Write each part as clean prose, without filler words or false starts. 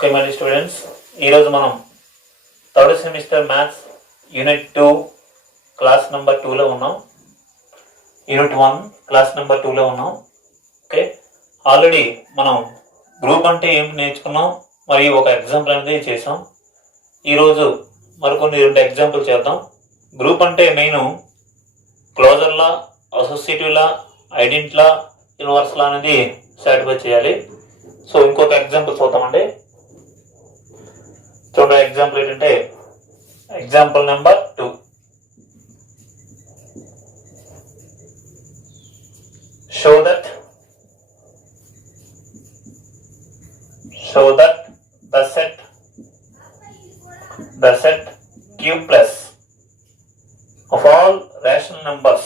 Okay మరి students, ఈరోజు మనం third semester maths unit 2 class number 2లో ఉన్నాం. యూనిట్ 1 క్లాస్ నెంబర్ 2లో ఉన్నాం. ఓకే, ఆల్రెడీ మనం గ్రూప్ అంటే ఏమి నేర్చుకున్నాం, మరియు ఒక ఎగ్జాంపుల్ అనేది చేసాం. ఈరోజు మరికొన్ని 2 ఎగ్జాంపుల్ చేద్దాం. గ్రూప్ అంటే మెయిన్ క్లోజర్లా, అసోసియేటివ్లా, ఐడెంటిలా, ఇన్వర్స్లా అనేది సాటిస్ఫై చేయాలి. సో ఇంకొక ఎగ్జాంపుల్ చూద్దామండి. చూడండి, ఎగ్జాంపుల్ ఏంటంటే example number 2. Show that the set Q plus of all rational numbers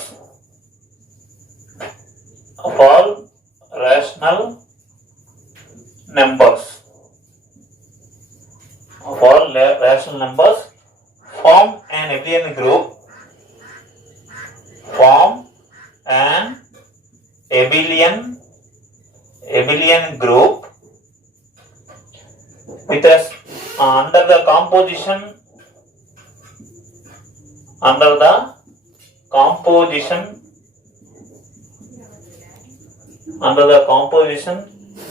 form an abelian group with us under the composition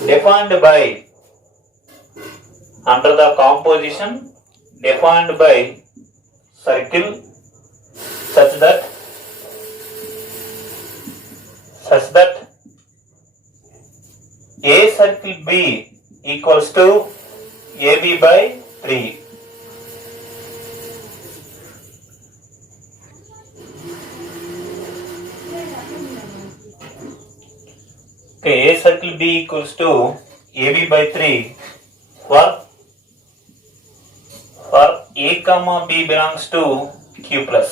defined by circle such that A circle B equals to AB by 3. Okay, A circle B equals to AB by 3 for A comma B belongs to Q plus.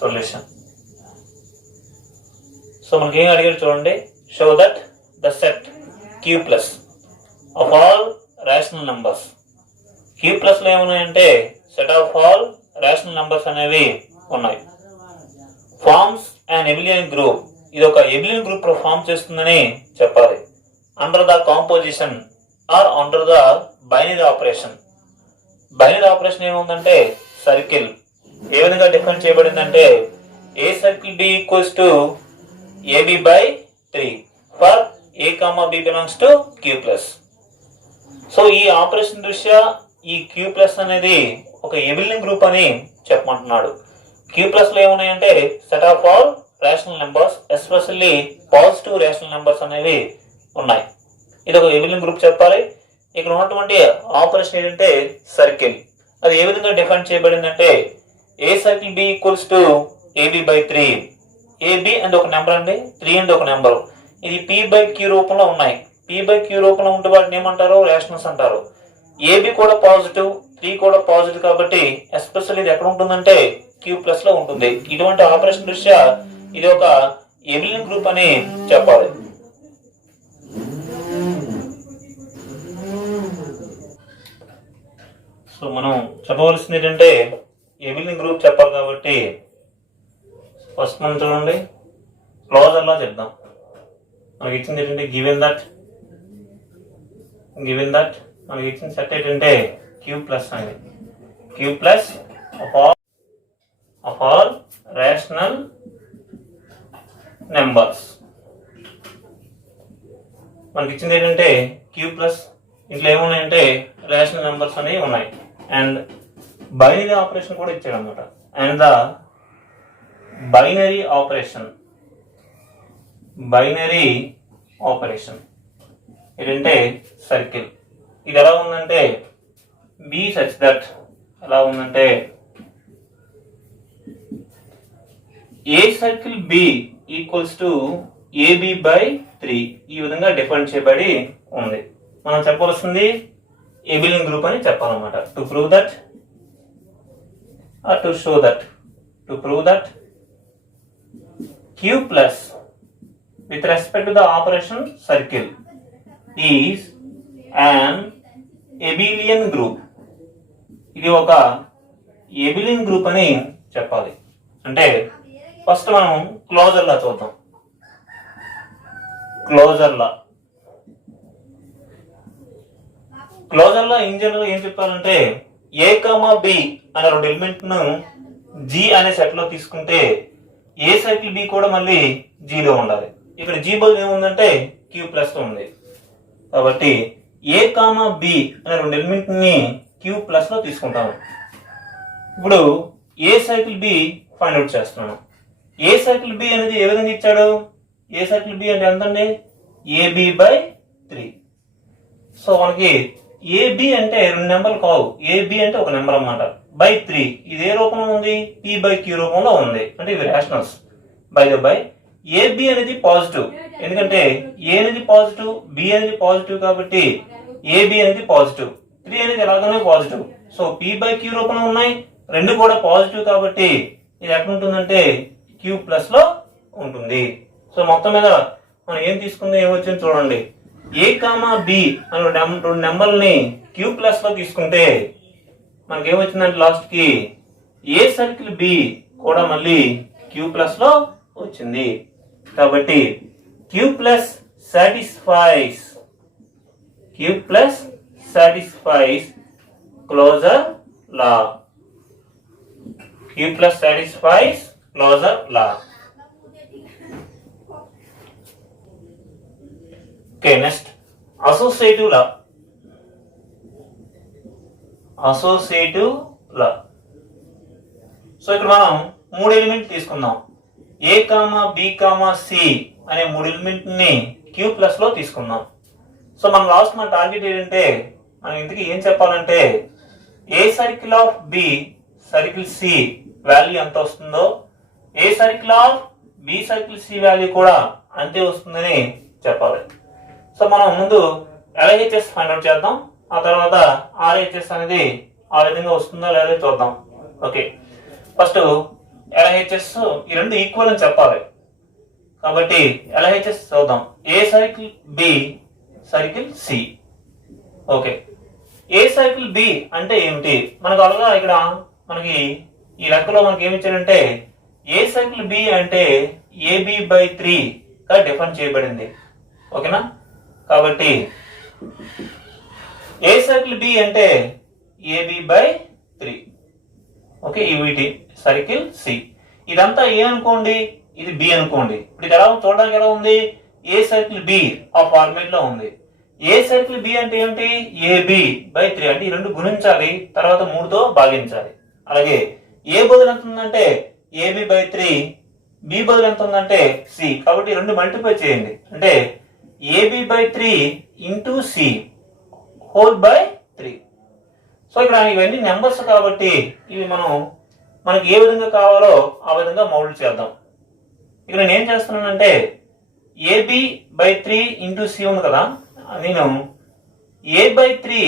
Solution. So మనకి ఏం అడిగారు చూడండి. Show that the set Q plus of all rational numbers. Q ప్లస్లో ఏమున్నాయంటే set of all rational numbers అనేవి ఉన్నాయి. Forms and ఎబిలియన్ group, ఇది ఒక ఎబిలియన్ గ్రూప్ ఫామ్ చేస్తుందని చెప్పాలి. Under the composition or under the binary operation. Binary operation ఏముందంటే circle. ఏ విధంగా డిఫైన్ చేయబడిందంటే A circle B equals to AB by 3 for A comma B belongs to Q plus. So ఈ operation దృష్ట్యా ఈ Q plus అనేది ఒక ఎబిలియన్ group అని చెప్పమంటున్నాడు. Q plus లో ఏమున్నాయంటే set of all rational numbers, especially positive rational numbers అనేవి ఉన్నాయి. ఇది ఒక ఎబిలియన్ గ్రూప్ చెప్పాలి. ఇక్కడ ఉన్నటువంటి ఆపరేషన్ ఏంటంటే సర్కిల్. అది ఏ విధంగా డిఫైన్ చేయబడిందంటే A circle B equals to AB by 3. AB and ఒక నెంబర్ అండి, 3 అండ్ ఒక నెంబర్. ఇది P by Q రూపంలో ఉన్నాయి. P by Q రూపంలో ఉంటే వాటిని ఏమంటారు? రేషనల్స్ అంటారు. AB కూడా పాజిటివ్, 3 కూడా పాజిటివ్, కాబట్టి ఎస్పెషల్లీ ఇది ఎక్కడ ఉంటుందంటే Q ప్లస్ లో ఉంటుంది. ఇటువంటి ఆపరేషన్ దృష్ట్యా ఇది ఒక ఎబిలియన్ గ్రూప్ అని చెప్పాలి. సో మనం చెప్పవలసింది ఏంటంటే ఎబిలియన్ గ్రూప్ చెప్పాలి కాబట్టి ఫస్ట్ మనం చూడండి క్లోజర్లా చెప్దాం. మనకి ఇచ్చింది ఏంటంటే గివెన్ దట్ మనకి ఇచ్చిన సెట్ ఏంటంటే Q ప్లస్ అనేది. Q plus of all rational numbers. మనకి ఇచ్చింది ఏంటంటే Q ప్లస్, ఇంట్లో ఏమున్నాయంటే రేషనల్ నెంబర్స్ అనేవి ఉన్నాయి. అండ్ బైనరీ ఆపరేషన్ కూడా ఇచ్చాడు అనమాట. అండ్ ద బైనరీ ఆపరేషన్ ఏంటంటే సర్కిల్. ఇది ఎలా ఉందంటే బి సచ్ దట్, ఎలా ఉందంటే A circle B equals to AB by 3. ఈ విధంగా డిఫైన్ చేయబడి ఉంది. మనం చెప్పవలసింది ఎబిలియన్ గ్రూప్ అని చెప్పాలన్నమాట. To prove that or to show that. To prove that Q plus with respect to the operation circle is an abelian group. ఇది ఒక ఎబిలియన్ గ్రూప్ అని చెప్పాలి. అంటే ఫస్ట్ మనం క్లోజర్ లా చూద్దాం. క్లోజర్ లా క్లోజర్ లో ఇన్ జనరల్ ఏం చెప్పాలంటే ఏ కామా బి అనే రెండు ఎలిమెంట్ ను జి అనే సెట్ లో తీసుకుంటే ఏ సైకిల్ బి కూడా మళ్ళీ జీలో ఉండాలి. ఇక్కడ జీ బదులు ఏముందంటే క్యూ ప్లస్ ఉంది. కాబట్టి ఏ కామా బి అనే రెండు ఎలిమెంట్ ని క్యూ ప్లస్ లో తీసుకుంటాము. ఇప్పుడు ఏ సైకిల్ బి ఫైండ్ అవుట్ చేస్తున్నాను. ఏ సైకిల్ బి అనేది ఏ విధంగా ఇచ్చాడు? ఏ సైకిల్ బి అంటే ఎంత అండి? AB by 3. సో మనకి ఏబి అంటే రెండు నెంబర్లు కావు, ఏబి అంటే ఒక నెంబర్ అన్నమాట. బై 3 ఇది ఏ రూపంలో ఉంది? పి బై క్యూ రూపంలో ఉంది. అంటే ఇవి rationals. By the by AB అనేది పాజిటివ్, ఎందుకంటే ఏ అనేది పాజిటివ్, బి అనేది పాజిటివ్, కాబట్టి ఏబి అనేది పాజిటివ్, 3 అనేది ఎలాగనే positive. So P by Q రూపంలో ఉన్నాయి, రెండు కూడా పాజిటివ్, కాబట్టి ఇది ఎక్కడ ఉంటుందంటే క్యూ ప్లస్ లో ఉంటుంది. సో మొత్తం మీద మనం ఏం తీసుకుందాం, ఏమొచ్చింది చూడండి. ఏ కామా బి అని రెండు నెంబర్ని క్యూ ప్లస్ లో తీసుకుంటే మనకి ఏమొచ్చిందంటే లాస్ట్ కి ఏ సర్కిల్ బి కూడా మళ్ళీ క్యూ ప్లస్ లో వచ్చింది. కాబట్టి Q plus satisfies closure law. Q plus satisfies closure law. Okay, next associative law. So ఇక్కడ మనం మూడు ఎలిమెంట్ తీసుకుందాం. A comma B comma C అనే మూడు ఎలిమెంట్ ని క్యూ ప్లస్ లో తీసుకుందాం. సో మనం లాస్ట్ మన టార్గెట్ ఏంటంటే మనం ఇంతకీ ఏం చెప్పాలంటే A circle of B circle C value ఎంత వస్తుందో A circle of B circle C value కూడా అంతే వస్తుందని చెప్పాలి. సో మనం ముందు LHS ఫైండ్ అవుట్ చేద్దాం, ఆ తర్వాత RHS అనేది ఆ విధంగా వస్తుందా లేదా చూద్దాం. ఓకే, ఫస్ట్ LHS ఈ రెండు ఈక్వల్ అని చెప్పాలి. కాబట్టి LHS చూద్దాం. A circle B circle C. Okay, A circle B అంటే ఏమిటి? మనకు అలాగా ఇక్కడ మనకి ఈ లెక్కలో మనకి ఏమి ఇచ్చాడంటే ఏ సర్కిల్ బి అంటే ఏబి బై 3 గా డిఫైన్ చేయబడింది. ఓకేనా? కాబట్టి ఏ సర్కిల్ బి అంటే ఏబి బై 3. ఓకే, వీటి సర్కిల్ సి. ఇదంతా ఏ అనుకోండి, ఇది బి అనుకోండి. ఇప్పుడు ఇది ఎలా చూడడానికి ఎలా ఉంది? ఏ సర్కిల్ బి ఆ ఫార్మేట్ లో ఉంది. ఏ సర్కిల్ బి అంటే ఏమిటి? ఏబి బై 3 అంటే ఈ రెండు గుణించాలి, తర్వాత 3తో భాగించాలి. అలాగే ఏ బదులు ఎంత ఉందంటే ఏబి బై 3, బి బదులు ఎంత ఉందంటే సి. కాబట్టి రెండు మల్టిప్లై చేయండి, అంటే AB by 3 into C whole by 3. So ఇక్కడ ఇవన్నీ నెంబర్స్ కాబట్టి ఇవి మనకి ఏ విధంగా కావాలో ఆ విధంగా మౌల్డ్ చేద్దాం. ఇక్కడ నేను ఏం చేస్తున్నానంటే ఏబి బై 3 ఇంటూ సి ఉంది కదా, నేను ఏ బై 3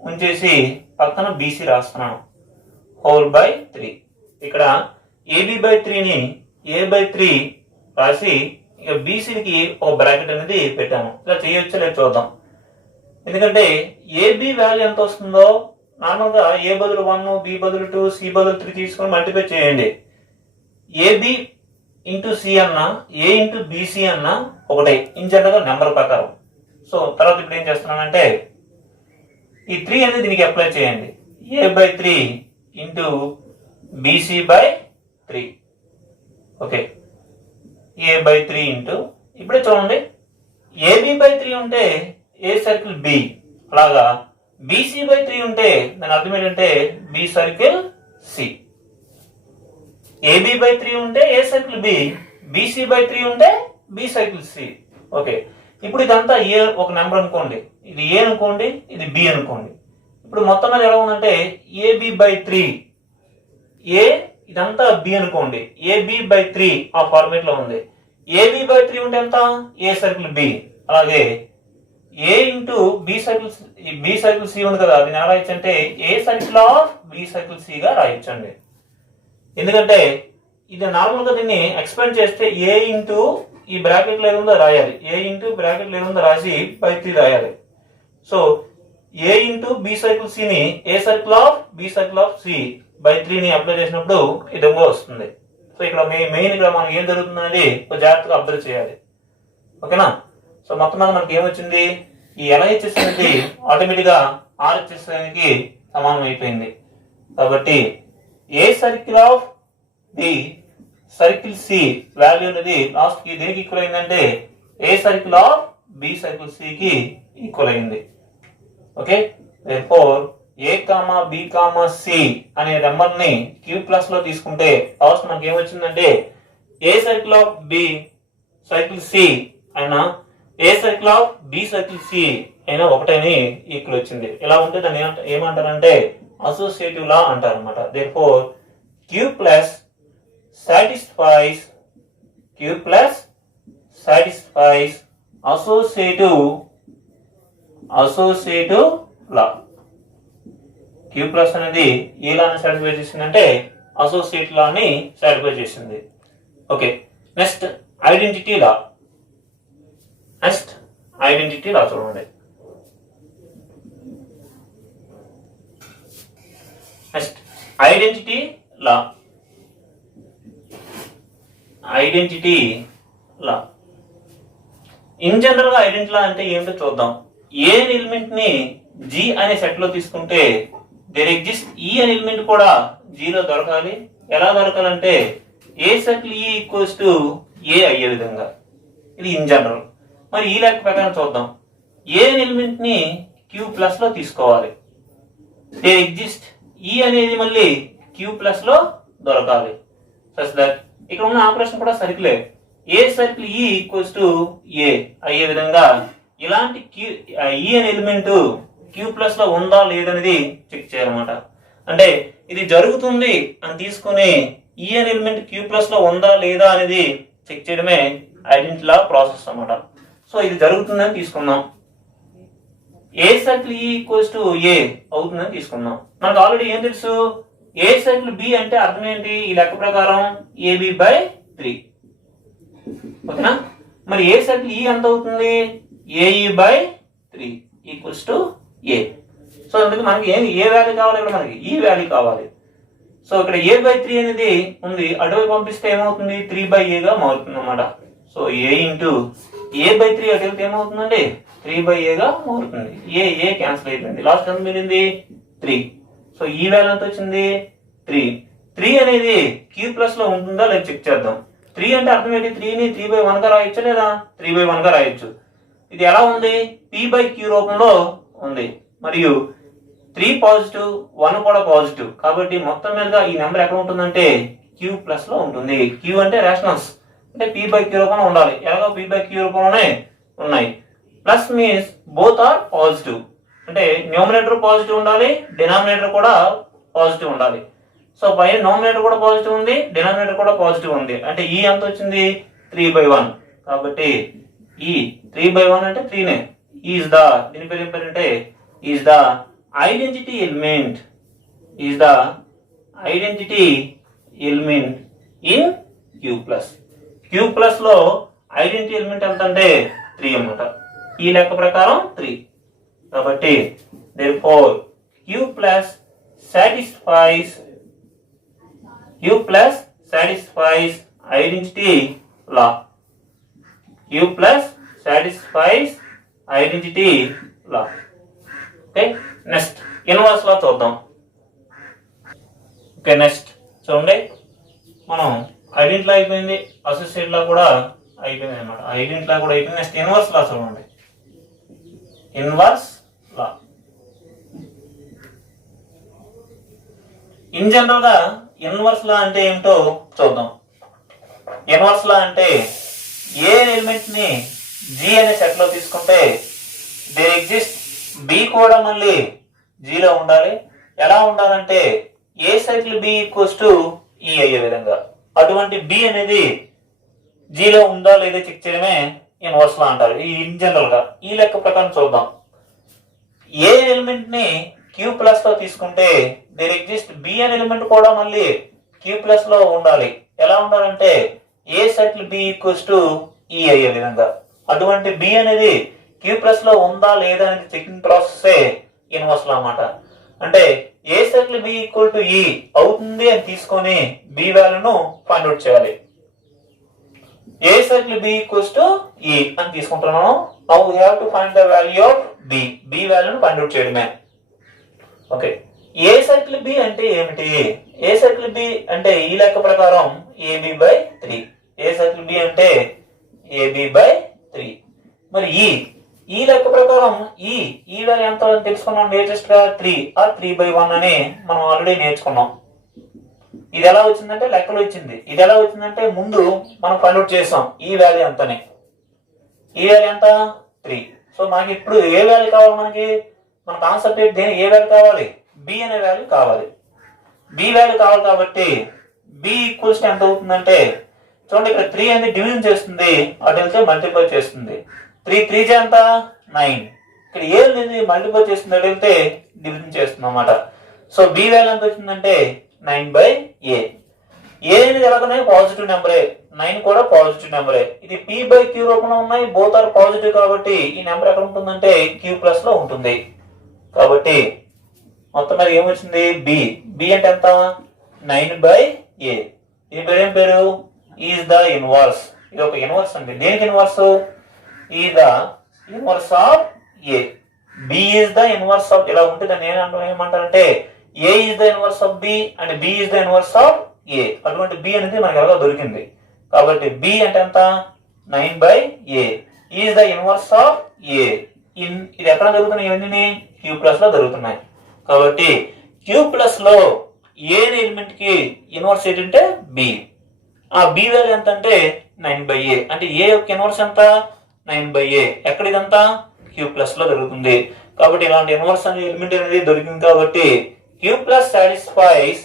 ఉంచేసి పక్కన బీసీ రాస్తున్నాను హోల్ బై 3. ఇక్కడ ఏబి బై 3ని ఏ బై 3 రాసి ఇక బీసీకి ఒక బ్రాకెట్ అనేది పెట్టాను. ఇలా చేయొచ్చో లేదు చూద్దాం. ఎందుకంటే ఏబి వాల్యూ ఎంత వస్తుందో నార్మల్గా ఏ బదులు 1, బి బదులు 2, సి బదులు 3 తీసుకొని మల్టిప్లై చేయండి. ఏబి ఇంటూ సి అన్నా ఏ ఇంటూ బీసీ అన్నా ఒకటే ఇన్ జనరల్ గా నెంబర్ ప్రకారం. సో తర్వాత ఇప్పుడు ఏం చేస్తున్నానంటే ఈ 3 అనేది దీనికి అప్లై చేయండి. A by 3 into BC by 3. Okay, A by 3 into ఇప్పుడే చూడండి ఏబి బై 3 ఉంటే ఏ సర్కిల్ బి, అలాగా బీసీ బై 3 ఉంటే దాని అర్థం ఏంటంటే B circle C. AB by 3 ఉంటే A circle B, BC by 3 ఉంటే బి సర్కిల్ సి. ఓకే, ఇప్పుడు ఇదంతా ఏ ఒక నెంబర్ అనుకోండి, ఇది ఏ అనుకోండి, ఇది బి అనుకోండి. ఇప్పుడు మొత్తం మీద ఎలా ఉందంటే ఏబి బై 3 ఏ, ఇదంతా బి అనుకోండి, ఏబి బై 3 ఆ ఫార్మేట్ లో ఉంది. ఏబి బై 3 ఉంటే ఎంత? A circle B. అలాగే A into B circle C ఉంది కదా, దీన్ని ఎలా రాయొచ్చంటే A circle of B circle C గా రాయొచ్చండి. ఎందుకంటే ఇది నార్మల్ గా దీన్ని ఎక్స్పాండ్ చేస్తే ఏ ఇంటూ ఈ బ్రాకెట్ లో ఏముందో రాయాలి, ఏ ఇంటూ బ్రాకెట్ లో ఏముందో రాసి బై 3 రాయాలి. So A into B circle సిని A circle of B circle of C by 3ని అప్లై చేసినప్పుడు ఈ విధంగా వస్తుంది. సో ఇక్కడ మెయిన్ ఇక్కడ మనం ఏం జరుగుతుంది అనేది జాగ్రత్తగా అబ్జర్వ్ చేయాలి. ఓకేనా? సో మొత్తం మీద మనకి ఏమొచ్చింది? ఈ LHS అనేది ఆటోమేటిక్గా RHS అనేది సమానం అయిపోయింది. కాబట్టి A circle of the circle C value అనేది లాస్ట్ కి దేనికి ఈక్వల్ అయిందంటే A circle of B circle C కి ఈక్వల్ అయింది. Okay, therefore A comma B comma C అనే నెంబర్ ని క్యూ ప్లస్ లో తీసుకుంటే లాస్ట్ మనకి ఏమొచ్చిందంటే A circle of B circle C అయినా A circle of B circle C అయినా ఒకటని ఈక్వల్ వచ్చింది. ఇలా ఉంటే దాన్ని ఏమంటారంటే అసోసియేటివ్ లా అంటారు అనమాట. therefore Q plus satisfies associative law. Q plus అనేది ఏ లాని సాటిస్ఫై చేసిందంటే అసోసియేటివ్ లాని సాటిస్ఫై చేసింది. Okay, next identity law. చూడండి. Next identity law. In general గా ఐడెంటిటీ లా అంటే ఏమిటో చూద్దాం. ఏ ఎలిమెంట్ ని జి అనే సెట్ లో తీసుకుంటే దేర్ ఎగ్జిస్ట్ ఈ అనే ఎలిమెంట్ కూడా జీలో దొరకాలి. ఎలా దొరకాలంటే ఏ సర్కిల్ ఈ ఈక్వల్స్ టు ఏ అయ్యే విధంగా. ఇది ఇన్ జనరల్. మరి ఈ లెక్క ప్రకారం చూద్దాం. ఏ ఎలిమెంట్ ని క్యూ ప్లస్ లో తీసుకోవాలి. దేర్ ఎగ్జిస్ట్ ఈ అనేది మళ్ళీ క్యూ ప్లస్ లో దొరకాలి. సచ్ దట్ ఇక్కడ ఉన్న ఆపరేషన్ కూడా సర్కిలే. ఏ సర్కిల్ ఈ ఈక్వల్స్ టు ఏ అయ్యే విధంగా ఇలాంటి క్యూ ఈ అనే ఎలిమెంట్ క్యూ ప్లస్ లో ఉందా లేదనేది చెక్ చేయాలన్నమాట. అంటే ఇది జరుగుతుంది అని తీసుకుని ఈ అనే ఎలిమెంట్ క్యూ ప్లస్ లో ఉందా లేదా అనేది చెక్ చేయడమే ఐడెంటిటీ లా ప్రాసెస్ అన్నమాట. సో ఇది జరుగుతుందని తీసుకుందాం. ఏ సర్కిల్ ఈ ఈక్వల్స్ టు ఏ అవుతుందని తీసుకుందాం. మనకు ఆల్రెడీ ఏం తెలుసు, ఏ సర్కిల్ బి అంటే అర్థం ఏంటి? ఈ లెక్క ప్రకారం ఏబి బై 3. ఓకేనా? మరి ఏ సర్కిల్ ఈ ఎంత అవుతుంది? AE by 3 equals to A. So అందుకే మనకి ఏ వాల్యూ కావాలి? ఇక్కడ మనకి ఈ వాల్యూ కావాలి. సో ఇక్కడ ఏ బై 3 అనేది ఉంది, అటువైపు పంపిస్తే ఏమవుతుంది? 3 బై ఏగా మారుతుంది అన్నమాట. So A into A by 3 అటు వెళ్తే ఏమవుతుందండి? 3 బై ఏగా మారుతుంది. ఏ క్యాన్సిల్ అయిపోయింది. లాస్ట్ ఎంత మిగిలింది? 3. సో ఈ వాల్యూ ఎంత వచ్చింది? 3 అనేది క్యూ ప్లస్ లో ఉంటుందా లేదా చెక్ చేద్దాం. 3 అంటే అర్థం ఏంటి? 3ని 3/1 గా రాయొచ్చు లేదా 3/1 గా రాయొచ్చు. ఇది ఎలా ఉంది? p బై క్యూ రూపంలో ఉంది. మరియు 3 పాజిటివ్, 1 కూడా పాజిటివ్. కాబట్టి మొత్తం మీద ఈ నెంబర్ ఎక్కడ ఉంటుందంటే క్యూ ప్లస్ లో ఉంటుంది. క్యూ అంటే రేషనల్స్, అంటే p బై క్యూ రూపంలో ఉండాలి. ఎలాగో p బై క్యూ రూపంలోనే ఉన్నాయి. Plus means both are positive, అంటే న్యూమరేటర్ పాజిటివ్ ఉండాలి, డినామినేటర్ కూడా పాజిటివ్ ఉండాలి. సో పై న్యూమరేటర్ కూడా పాజిటివ్ ఉంది, డినామినేటర్ కూడా పాజిటివ్ ఉంది. అంటే ఈ ఎంత వచ్చింది? 3/1. కాబట్టి ఈ 3/1 అంటే 3నే. ఈజ్ ద దీని పేరు ఏం పేరు అంటే is the identity element in Q plus. Q plus లో ఐడెంటిటీ ఎలిమెంట్ ఎంత అంటే 3 అన్నమాట. ఈ లెక్క ప్రకారం 3. కాబట్టి therefore Q plus satisfies identity law. Q plus satisfies identity law. Okay, next inverse law చూద్దాం. ఓకే, నెక్స్ట్ చూడండి, మనం ఐడెంటిటీ లా అయిపోయింది, అసోసియేట్ లా కూడా అయిపోయింది అనమాట. ఐడెంటిటీ లా కూడా అయిపోయింది. నెక్స్ట్ ఇన్వర్స్ లా చూడండి. ఇన్వర్స్ లా ఇన్ జనరల్ గా ఇన్వర్స్ లా అంటే ఏమిటో చూద్దాం. ఇన్వర్స్ లా అంటే ఏ ఎలిమెంట్ ని జి అనే సెట్ లో తీసుకుంటే దేర్ ఎగ్జిస్ట్ బి కూడా మళ్ళీ జీలో ఉండాలి. ఎలా ఉండాలంటే ఏ circle B equals to E అయ్యే విధంగా. అటువంటి బి అనేది జీలో ఉందా లేదా చెక్ చేయడమే ఇన్వర్స్ లా అంటారు ఈ ఇన్ జనరల్ గా. ఈ లెక్క ప్రకారం చూద్దాం. ఏ ఎలిమెంట్ ని క్యూ ప్లస్ లో తీసుకుంటే దేర్ ఎగ్జిస్ట్ బి అనే ఎలిమెంట్ కూడా మళ్ళీ క్యూ ప్లస్ లో ఉండాలి. ఎలా ఉండాలంటే ఏ circle B equals to E అయ్యే విధంగా. అటువంటి బి అనేది క్యూ ప్లస్ లో ఉందా లేదా అనేది చెకింగ్ ప్రాసెస్ ఇన్వర్స్ లా అన్నమాట. అంటే A circle B equal to E అవుతుంది అని తీసుకొని బి వాల్యూను ఫైండ్ అవుట్ చేయాలి. A circle B equals to E అని తీసుకుంటున్నాను, now we have to find the value of B. B వాల్యూను ఫైండ్ అవుట్ చేయడమే. ఓకే, ఏ సర్కిల్ బి అంటే ఏమిటి? ఏ సర్కిల్ బి అంటే ఈ లెక్క ప్రకారం AB by 3. A circle B అంటే ఏబి బై 3. మరి ఈ లెక్క ప్రకారం ఈ వాల్యూ ఎంత అని తెలుసుకున్నాం లేటెస్ట్ గా 3 ఆర్ 3/1 అని మనం ఆల్రెడీ నేర్చుకున్నాం. ఇది ఎలా వచ్చిందంటే లెక్కలు వచ్చింది. ఇది ఎలా వచ్చిందంటే ముందు మనం ఫైండ్ అవుట్ చేసాం ఈ వాల్యూ ఎంతని. ఈ వాల్యూ ఎంత? 3. సో మనకి ఇప్పుడు ఏ వాల్యూ కావాలి? మన కాన్సెప్ట్ ఏ వాల్యూ కావాలి? బి అనే వాల్యూ కావాలి. బి వాల్యూ కావాలి కాబట్టి బి ఈక్వల్స్ ఎంత అవుతుందంటే చూడండి, ఇక్కడ 3 అనేది డివిజన్ చేస్తుంది, అటు వెళ్తే మల్టిప్లై చేస్తుంది. 3 3 ఎంత? 9. ఇక్కడ ఏ అనేది మల్టిప్లై చేస్తుంది, అటు వెళ్తే డివిజన్ చేస్తుంది అన్నమాట. సో బి వాల్యూ ఎంత వచ్చిందంటే 9/a. ఏ అనేది ఎలాగనే పాజిటివ్ నెంబరే, 9 కూడా పాజిటివ్ నెంబరే. ఇది p/q రూపంలో ఉన్నాయి, బోత్ ఆర్ పాజిటివ్ కాబట్టి ఈ నెంబర్ ఎక్కడ ఉంటుందంటే q+ లో ఉంటుంది. కాబట్టి మొత్తం మీద ఏమొచ్చింది? బి అంటే ఎంత? 9/a. ఈ పేరు ఏం పేరు? Is the inverse. ఇది ఒక ఇన్వర్స్ అండి. దేనికి ఇన్వర్స్? ఈ the inverse of A. B is the inverse of, ఇలా ఉంటుంది. నేను ఏమంటానంటే A is the inverse of B and B is the inverse of A. అటువంటి బి అనేది మనకి ఎలాగో దొరికింది. కాబట్టి బి అంటే ఎంత? 9/a. Is the inverse of A. ఇది ఎక్కడ జరుగుతున్నాయి? ఇవన్నీ q+ లో జరుగుతున్నాయి. కాబట్టి q+ లో ఏ ఎలిమెంట్ కి ఇన్వర్స్ ఏంటంటే బి. ఆ బి వాల్యూ ఎంత అంటే 9/a. అంటే ఏ యొక్క ఇన్వర్స్ ఎంత? 9/a. ఎక్కడ ఇదంతా? q+ లో జరుగుతుంది. కాబట్టి ఇలాంటి ఇన్వర్స్ అనే ఎలిమెంట్ అనేది దొరికింది కాబట్టి q+ satisfies.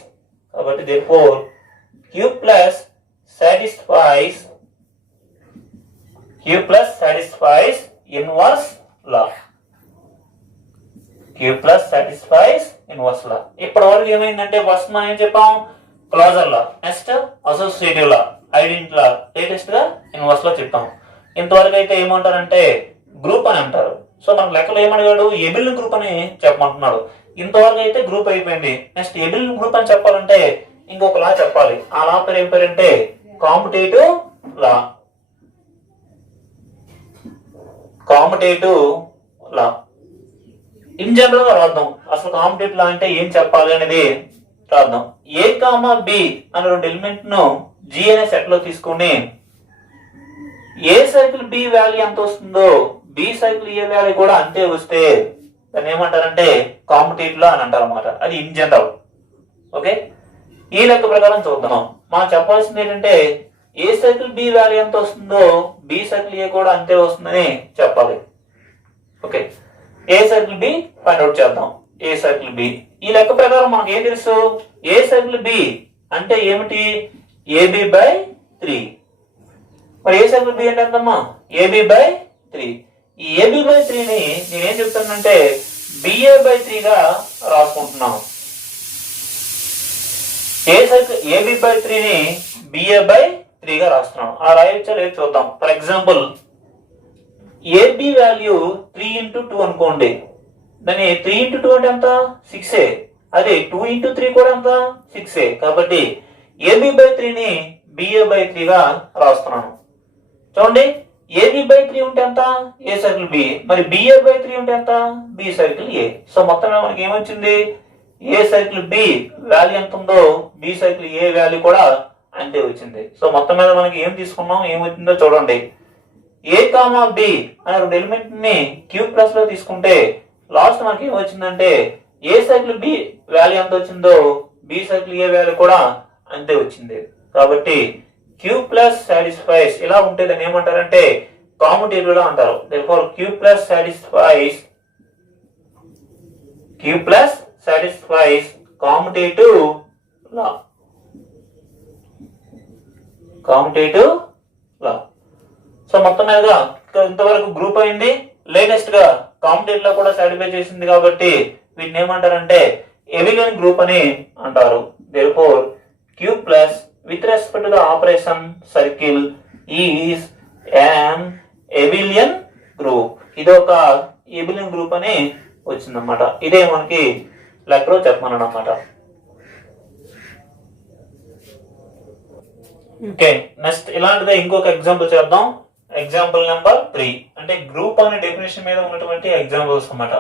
కాబట్టి therefore q+ satisfies inverse law. q+ satisfies inverse law. ఇప్పటి వరకు ఏమైందంటే ఫస్ట్ మనం ఏం చెప్పాం? Closure law, next associative law, identity law, latest గా ఇన్వర్స్ లా చెప్పాం. ఇంతవరకు అయితే ఏమంటారంటే గ్రూప్ అని అంటారు. సో మన లెక్కలో ఏమడిగాడు? ఎబిలియన్ గ్రూప్ అని చెప్పమంటున్నాడు. ఇంతవరకు అయితే గ్రూప్ అయిపోయింది. నెక్స్ట్ ఎబిలియన్ గ్రూప్ అని చెప్పాలంటే ఇంకొక లా చెప్పాలి. ఆ లా పేరు ఏం పేరంటే competitive law. Competitive law in general గా రాద్దాం. అసలు కాంపిటేటివ్ లా అంటే ఏం చెప్పాలి అనేది రాద్దాం. ఏ కామా బి అనే రెండు ఎలిమెంట్ ను జి అనే సెట్ లో తీసుకుని ఏ సైకిల్ బి వాల్యూ ఎంత వస్తుందో బి సైకిల్ ఏ వాల్యూ కూడా అంతే వస్తే దాన్ని ఏమంటారంటే కాంపిటేటివ్ లా అని అంటారు అన్నమాట. అది ఇన్ జనరల్. ఓకే, ఈ లెక్క ప్రకారం చూద్దాం. మనం చెప్పాల్సింది ఏంటంటే ఏ సైకిల్ బి వాల్యూ ఎంత వస్తుందో బి సైకిల్ ఏ కూడా అంతే వస్తుందని చెప్పాలి. ఓకే, ఏ సైకిల్ బి ఫైండ్ అవుట్ చేద్దాం. ఏ సైకిల్ బి ఈ లెక్క ప్రకారం మనకు ఏం తెలుసు? ఏ సైకిల్ బి అంటే ఏమిటి? ab/3. మరి ఏ సైకిల్ బి అంటే ఎంతమ్మా? ab/3. ఈ ab/3ని నేనేం చెప్తానంటే ba/3 గా రాసుకుంటున్నాను. ఏ సైకిల్ ab/3ని ba/3 గా రాస్తున్నాను. ఆ రాయొచ్చా లేదు చూద్దాం. ఫర్ ఎగ్జాంపుల్ ab వాల్యూ 3 × 2 అనుకోండి. దాని 3 × 2 అంటే ఎంత? 6. అదే 2 × 3 కూడా ఎంత? 6. కాబట్టి ab/3ని ba/3 గా రాస్తున్నాను. చూడండి, ab/3 ఉంటే ఎంత? A circle B. మరి ba/3 ఉంటే ఎంత? B circle a. సో మొత్తం మనకి ఏమొచ్చింది? ఏ సర్కిల్ బి వాల్యూ ఎంత ఉందో బి సర్కిల్ ఏ వాల్యూ కూడా అంతే వచ్చింది. సో మొత్తం మీద మనకి ఏం తీసుకున్నాం, ఏమవుతుందో చూడండి. ఏ కామా బి అనే రెండు ఎలిమెంట్ ని q+ లో తీసుకుంటే లాస్ట్ మనకి ఏం వచ్చిందంటే ఏ సైకిల్ బి వాల్యూ ఎంత వచ్చిందో బి సైకిల్ ఏ వాల్యూ కూడా అంతే వచ్చింది. కాబట్టి q+ satisfies ఇలా ఉంటే దాన్ని ఏమంటారంటే కాంపిటేటివ్ లా అంటారు. therefore q+ satisfies competitive law. Competitive లా. సో మొత్తం మీదుగా ఇంతవరకు గ్రూప్ అయింది. లేటెస్ట్ గా కాంపిటేటివ్ లా కూడా సాటిస్ఫై చేసింది కాబట్టి వీటిని ఏమంటారంటే ఎబిలియన్ గ్రూప్ అని అంటారు. therefore q+ with respect to the operation circle is an abelian group. ఇది ఒక ఎబిలియన్ గ్రూప్ అని వచ్చిందన్నమాట. ఇదే మనకి లెక్కలో చెప్పమన్నాడు అన్నమాట. ఓకే, నెక్స్ట్ ఇలాంటిదే ఇంకొక ఎగ్జాంపుల్ చేద్దాం. ఎగ్జాంపుల్ నెంబర్ 3 అంటే గ్రూప్ అనే డెఫినేషన్ మీద ఉన్నటువంటి ఎగ్జాంపుల్స్ అన్నమాట.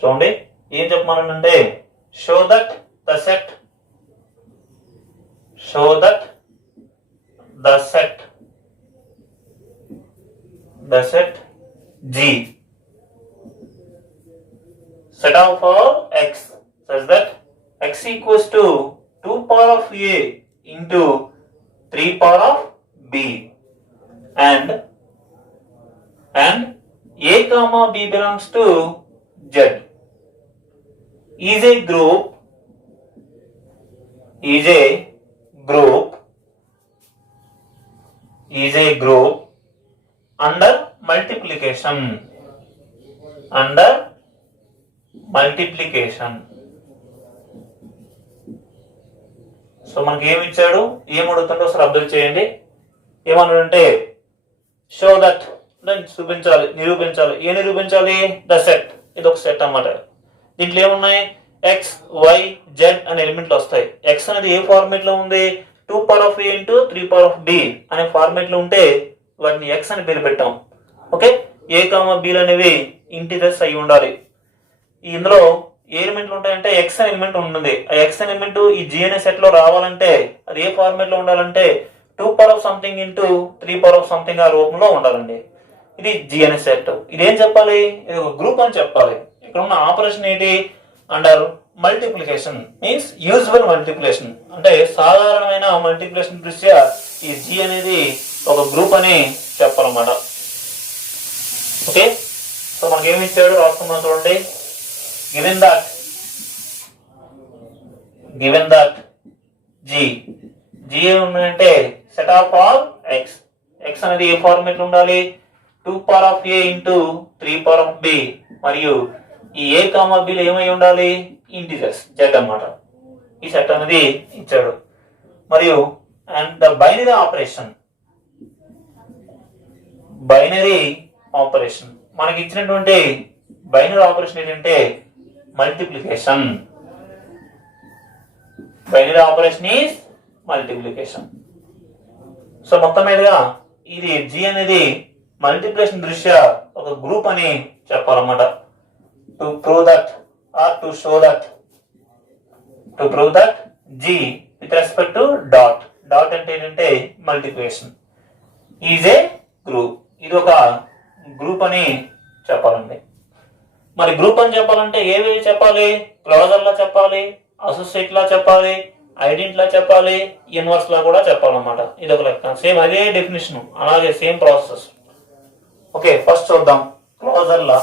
చూడండి ఏం చెప్పమనంటే show that the set G set of all x such that x equals to 2 power of a into 3 power of b and a comma b belongs to z is a group under multiplication. So మనకి ఏమి ఇచ్చాడు, ఏం అడుగుతుండో ఒకసారి observe చేయండి. ఏమన్నాడంటే show that చూపించాలి, నిరూపించాలి. ఏ నిరూపించాలి? The set. ఇది ఒక సెట్ అన్నమాట. దీంట్లో ఏమున్నాయి? ఎక్స్ వై జెడ్ అనే ఎలిమెంట్లు వస్తాయి. ఎక్స్ అనేది ఏ ఫార్మేట్ లో ఉంది? 2 power of a into 3 power of b అనే ఫార్మేట్ లో ఉంటే వాటిని ఎక్స్ అని పేరు పెట్టాం. ఓకే, ఏ కామా బీలు అనేవి ఇంటీజర్స్ అయి ఉండాలి. ఇందులో ఏ ఎలిమెంట్లు ఉంటాయంటే ఎక్స్ అనే ఎలిమెంట్ ఉంటుంది. ఆ ఎక్స్ అనే ఎలిమెంట్ ఈ జీ అనే సెట్ లో రావాలంటే అది ఏ ఫార్మేట్ లో ఉండాలంటే 2 power of something into 3 power of something ఆ రూపంలో ఉండాలండి. ఇది జీ అనే సెట్. ఇదేం చెప్పాలి? ఇది ఒక గ్రూప్ అని చెప్పాలి. ఇక్కడ ఉన్న ఆపరేషన్ ఏంటి? Under multiplication means usual multiplication అంటే సాధారణమైన మల్టిప్లికేషన్ దృష్ట్యా ఈ జీ అనేది ఒక గ్రూప్ అని చెప్పాలన్నమాట. ఓకే, సో మనకి ఏమి ఇచ్చాడు రాసుకుందాం చూడండి. గివెన్ దట్ జీ ఏముందంటే set of all X. X అనేది ఏ ఫార్మేట్ లో ఉండాలి? 2 power of a into 3 power of b మరియు ఈ ఏ కామా బి ఏమై ఉండాలి? ఇంటిజర్స్ జెడ్ అన్నమాట. ఈ సెట్ అనేది ఇచ్చాడు. మరియు అండ్ ద బైనరీ ఆపరేషన్ మనకి ఇచ్చినటువంటి బైనరీ ఆపరేషన్ ఏంటంటే multiplication. Binary operation is multiplication. So మొత్తం మీదుగా ఇది జి అనేది మల్టిప్లికేషన్ దృష్ట్యా ఒక గ్రూప్ అని చెప్పాలన్నమాట. To prove that G with respect to dot అంటే ఏంటంటే మల్టిప్లికేషన్ ఈజ్ ఏ గ్రూప్. ఇది ఒక గ్రూప్ అని చెప్పాలండి. మరి గ్రూప్ అని చెప్పాలంటే ఏవి చెప్పాలి? క్లోజర్ లా చెప్పాలి, అసోసియేట్ లా చెప్పాలి, ఐడెంట్ లా చెప్పాలి, ఇన్వర్స్ లా కూడా చెప్పాలన్నమాట. ఇది ఒక లెక్క. సేమ్ అదే డెఫినేషన్, అలాగే సేమ్ ప్రాసెస్. ఓకే, ఫస్ట్ చూద్దాం closure law.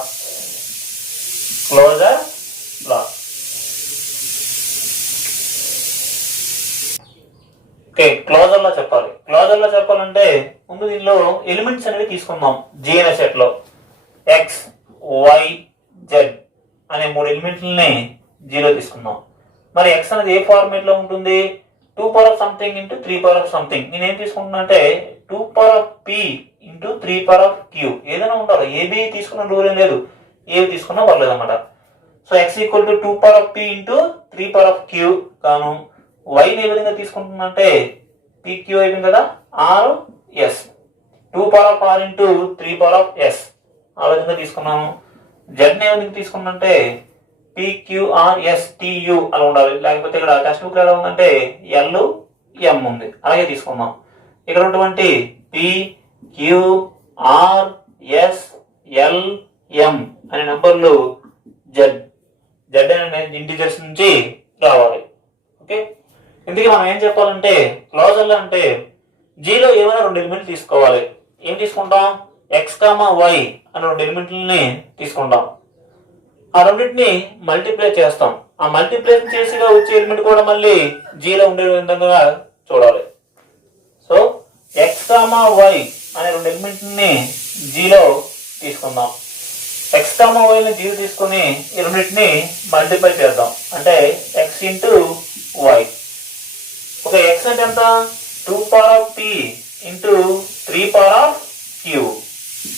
Okay, closure law చెప్పాలి. క్లోజర్ లా చెప్పాలంటే ముందు దీనిలో ఎలిమెంట్స్ అనేవి తీసుకుందాం. జీ అనే సెట్ లో ఎక్స్ వై జెడ్ అనే 3 ఎలిమెంట్లని జీలో తీసుకుందాం. మరి ఎక్స్ అనేది ఏ ఫార్మేట్ లో ఉంటుంది? 2 power of something into 3 power of something. నేనేం తీసుకుంటున్నా అంటే 2 power of p into 3 power of q. ఏదైనా ఉండాలి. ఏబి తీసుకున్న రూల్ ఏం లేదు, ఏవి తీసుకున్నా పర్లేదు అన్నమాట. So x equal to 2 power of p into 3 power of q కాను y ఏ విధంగా తీసుకుంటున్నా అంటే pq అయిపోయింది కదా, r s 2 power of r into 3 power of s ఆ విధంగా తీసుకున్నాను. z ఏ విధంగా తీసుకున్నా అంటే PQRSTU అలా ఉండాలి. లేకపోతే ఇక్కడ టెక్స్ట్ బుక్ ఎలా ఉందంటే LM ఉంది, అలాగే తీసుకుందాం. ఇక్కడ ఉన్నటువంటి PQRSLM అనే నంబర్లు జెడ్ అనే ఇంటిజర్స్ నుంచి రావాలి. ఓకే, ఇందుకే మనం ఏం చెప్పాలంటే క్లోజర్ అంటే జీలో ఏమైనా 2 ఎలిమెంట్లు తీసుకోవాలి. ఏం తీసుకుంటాం? ఎక్స్ కామా వై అనే 2 ఎలిమెంట్లని తీసుకుంటాం. ఆ రెండింటిని మల్టిప్లై చేస్తాం. ఆ మల్టిప్లై చేసిగా వచ్చే ఎలిమెంట్ కూడా మళ్ళీ జీలో ఉండే విధంగా చూడాలి. సో ఎక్స్ కామా వై అనే 2 ఎలిమెంట్ని జీలో తీసుకుందాం. ఎక్స్ కామా వై ని జీలో తీసుకుని ఈ రెండింటిని మల్టిప్లై చేద్దాం. అంటే X into Y. Okay, X అంటే ఎంత? 2 power of p into 3 power of q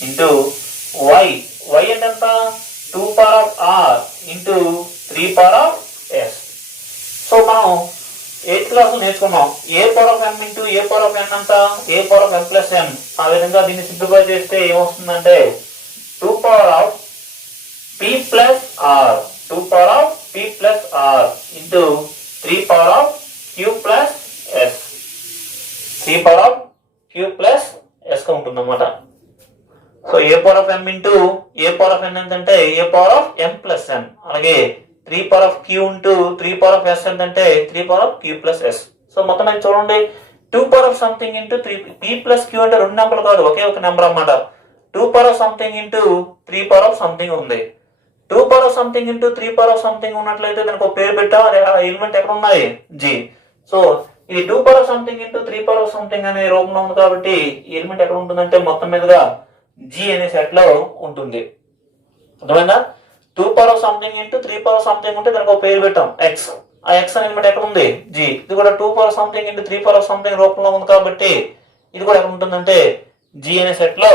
into Y. Y అంటే ఎంత? 2 power of r into 3 power of s. So మనం 8th క్లాస్ లో నేర్చుకున్నాం a power of m into a power of n అంతా a power of m plus n. ఆ విధంగా దీన్ని simplify చేస్తే ఏమొస్తుందంటే 2 power of p plus r 2 power of p plus r into 3 power of q plus s 3 power of q plus s గా ఉంటుందన్నమాట. So A power of m into A power of n ఎంతంటే A power of m plus n. అలాగే 3 power of q into 3 power of s ఎంతంటే 3 power of q plus s. So మొత్తం అయితే చూడండి 2 power of something into 3 p plus q అంటే రెండు నెంబర్లు కాదు, ఒకే ఒక నెంబర్ అన్నమాట. 2 power of something into 3 power of something ఉంది. 2 power of something into 3 power of something ఉన్నట్లయితే దానికి ఒక పేరు పెట్టాం, ఆ ఎలిమెంట్ ఎక్కడ ఉన్నాయి g. సో ఇది 2 power of something into 3 power of something అనే రూపంలో ఉంది కాబట్టి ఈ ఎలిమెంట్ ఎక్కడ ఉంటుందంటే మొత్తం మీదుగా g అనే సెట్ లో ఉంటుంది. అర్థమైందా? 2 power of something into 3 power of something ఉంటే దానికి ఒక పేరు పెట్టాం x. ఆ x అనే ఎలిమెంట్ ఎక్కడ ఉంది g. ఇది కూడా 2 power of something into 3 power of something రూపంలో ఉంది కాబట్టి ఇది కూడా ఎక్కడ ఉంటుందంటే g అనే సెట్ లో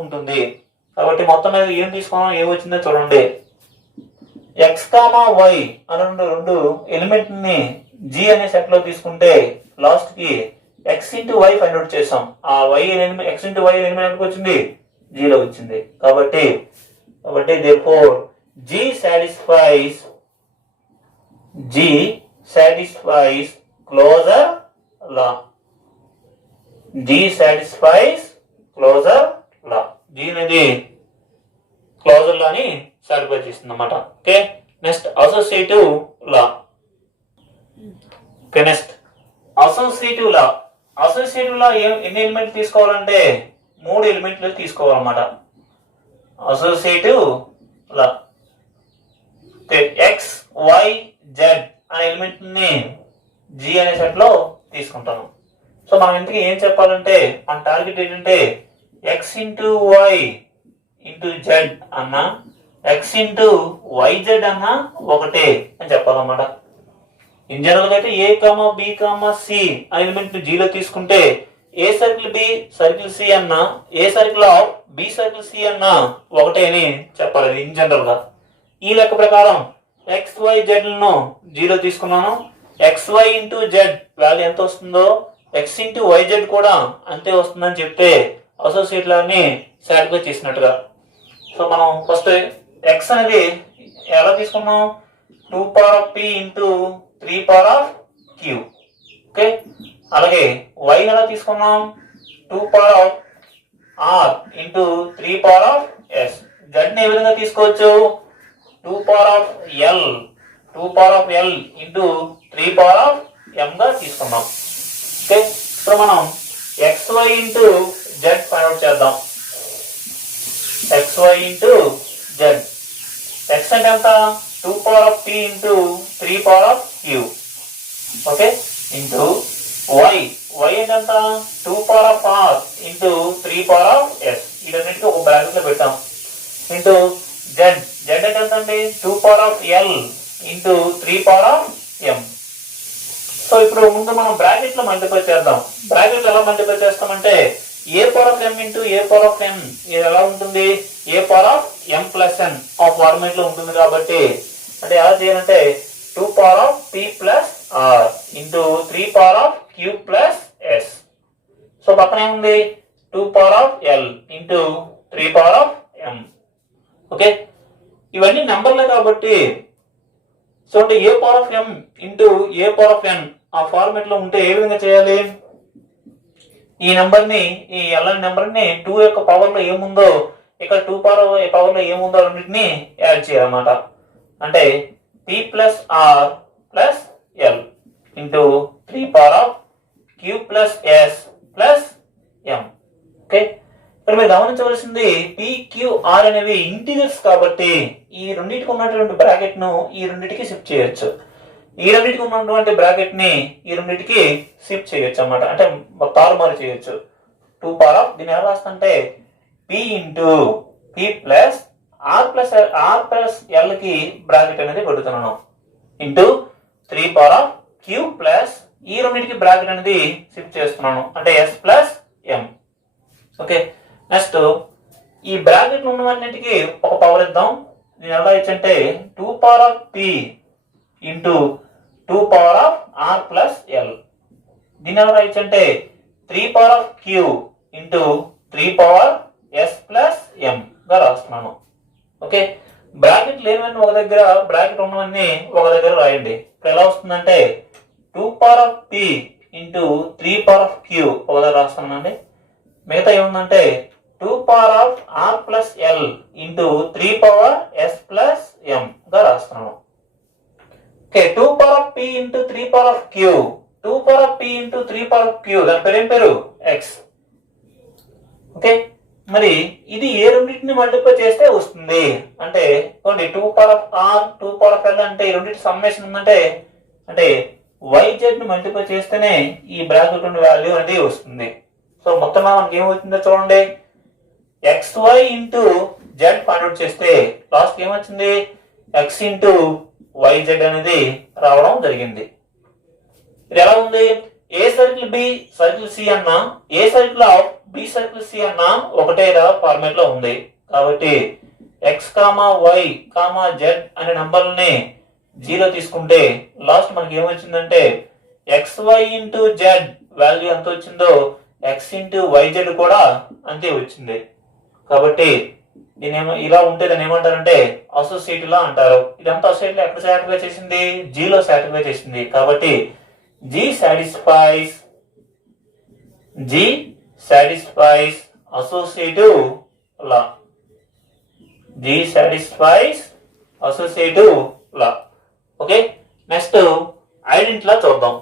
ఉంటుంది. కాబట్టి మొత్తం మీద ఏం తీసుకున్నాం, ఏం వచ్చిందో చూడండి. x, y అనే రెండు ఎలిమెంట్ ని g అనే సెట్ లో తీసుకుంటే లాస్ట్ కి x into y find out చేసాం. ఆ y element x into y element ఎక్కడికి వచ్చింది, g లో వచ్చింది. కాబట్టి therefore g satisfies closure law. g satisfies closure law. g అనేది క్లోజర్ లా ని సాటిస్ఫై చేస్తుంది అన్నమాట. ఓకే, నెక్స్ట్ అసోసియేటివ్ లా. ఓకే, నెక్స్ట్ అసోసియేటివ్ లా. అసోసియేటివ్ లా ఎన్ని ఎలిమెంట్లు తీసుకోవాలంటే 3 ఎలిమెంట్లు తీసుకోవాలన్నమాట. అసోసియేటివ్ లా x, y, z అనే ఎలిమెంట్ ని g అనే సెట్ లో తీసుకుంటాను. సో మనం ఇంతకీ ఏం చెప్పాలంటే మన టార్గెట్ ఏంటంటే x into y into z అన్న x ఇంటూ yz అన్న ఒకటే అని చెప్పాలన్నమాట. ఇన్ జనరల్ గా అయితే a, b, c అనే ఎలిమెంట్ ని g లో తీసుకుంటే A circle B circle C అన్న A circle of B circle C అన్న ఒకటే అని చెప్పాలి ఇన్ జనరల్ గా. ఈ లెక్క ప్రకారం XYZ లను జీరో తీసుకున్నాను. XY ఇంటూ జెడ్ వాల్యూ ఎంత వస్తుందో X ఇంటూ YZ కూడా అంతే వస్తుందని చెప్తే అసోసియేట్ లాని సాటిస్ఫై చేసినట్టుగా. సో మనం ఫస్ట్ X అనేది ఎలా తీసుకున్నాం, 2 power of P into 3 power of Q. Okay, అలాగే Y ఎలా తీసుకున్నాం, 2 power of R into 3 power of S. Z ని ఏ విధంగా తీసుకోవచ్చు, 2 power of L into 3 power of M గా తీసుకున్నాం. ఓకే, ఇప్పుడు మనం XY into Z find out చేద్దాం. XY into Z. X అంటే ఎంత, 2 power of P into 3 power of Q. Okay, into Y. Y అంటే ఎంత, 2 power of R into 3 power of S. ఇదన్నిటికీ ఒక బ్రాకెట్ లో పెట్టాం. Into Z. Z అంటే ఎంత అండి, 2 power of L into 3 power of M. So ఇప్పుడు ముందు మనం బ్రాకెట్ లో మల్టిప్లై చేద్దాం. బ్రాకెట్ ఎలా మల్టిప్లై చేస్తామంటే A power of M into A power of N. ఇది ఎలా ఉంటుంది, A power of M plus N ఆ ఫార్మేట్ లో ఉంటుంది. కాబట్టి అంటే ఎలా చేయాలంటే 2 power of P plus R into 3 power of Q plus S. So పక్కన ఏముంది, 2 power of L into 3 power of M. Okay, ఇవన్నీ నెంబర్లే కాబట్టి చూడండి A power of M into A power of N ఆ ఫార్మేట్ లో ఉంటే ఏ విధంగా చేయాలి, ఈ నెంబర్ ని ఈ L నెంబర్ ని 2 యొక్క పవర్ లో ఏముందో ఇక్కడ 2 పవర్ లో ఏముందో రెండింటిని యాడ్ చేయాలన్నమాట. అంటే P plus R plus L into 3 power of Q plus S plus M. Okay, ఇక్కడ మీరు గమనించవలసింది PQR అనేవి ఇంటీజర్స్ కాబట్టి ఈ రెండింటికి ఉన్నటువంటి బ్రాకెట్ ను ఈ రెండింటికి షిఫ్ట్ చేయొచ్చు. ఈ రెండింటికి ఉన్నటువంటి బ్రాకెట్ ని ఈ రెండింటికి షిఫ్ట్ చేయొచ్చు అన్నమాట. అంటే తారుమారు చేయొచ్చు. 2 పవర్ ఆఫ్ దీన్ని ఎలా రాస్తుంటే P into P plus R plus L కి బ్రాకెట్ అనేది పెడుతున్నాను into 3 power of Q plus ఈ రెండింటికి బ్రాకెట్ అనేది షిఫ్ట్ చేస్తున్నాను అంటే S plus M. Okay, next ఈ బ్రాకెట్ ఉన్నవన్నింటికి ఒక పవర్ ఇద్దాం. దీని ఎలా ఇచ్చంటే 2 power of P into 2 power of R plus L. దీని ఎలా ఇచ్చంటే 3 power of Q into 3 power S plus M గా రాస్తున్నాను. ఓకే, బ్రాకెట్లు ఏమైనా ఒక దగ్గర, బ్రాకెట్ ఉన్నవన్నీ ఒక దగ్గర రాయండి. ఇప్పుడు ఎలా వస్తుందంటే 2 power of P into 3 power of Q ఒక దగ్గర రాస్తానండి. మిగతా ఏముందంటే 2 power of R plus L into 3 power S plus M గా రాస్తున్నాను. Okay, 2 power of P into 3 power of Q, 2 power of P into 3 power of Q, దాని పేరు ఏం పేరు? ఎక్స్. ఓకే, మరి ఇది ఏ రెండింటిని మల్టిప్లై చేస్తే వస్తుంది అంటే 2 power of R 2 power of L అంటే ఈ రెండింటి సమ్మేషన్ ఉందంటే అంటే వైజెడ్ ని మల్టిప్లై చేస్తేనే ఈ బ్రాకెట్ ఉన్న వాల్యూ అనేది వస్తుంది. సో మొత్తం మనకి ఏమవుతుందో చూడండి, xy into Z find out చేస్తే లాస్ట్ ఏమొచ్చింది, ఎక్స్ ఇంటూ వైజెడ్ అనేది రావడం జరిగింది. ఇది ఎలా ఉంది, A circle B circle C అన్నా, A circle of B circle C అన్నా ఒకటే ఫార్మేట్ లో ఉంది. కాబట్టి X comma Y comma Z అనే నంబర్ని జీరో తీసుకుంటే లాస్ట్ మనకి ఏమొచ్చిందంటే xy ఇంటూ జెడ్ వాల్యూ ఎంత వచ్చిందో ఎక్స్ ఇంటూ వైజెడ్ కూడా అంతే వచ్చింది. కాబట్టి దీని ఇలా ఉంటే దాన్ని ఏమంటారంటే అసోసియేట్ లా అంటారు. ఇదంతా అసోసియేట్ లో ఎక్కడ సాటిస్ఫై చేసింది, జీలో సాటిస్ఫై చేసింది. కాబట్టి G satisfies associative law. G satisfies associative law. Okay, next identity law చూద్దాం.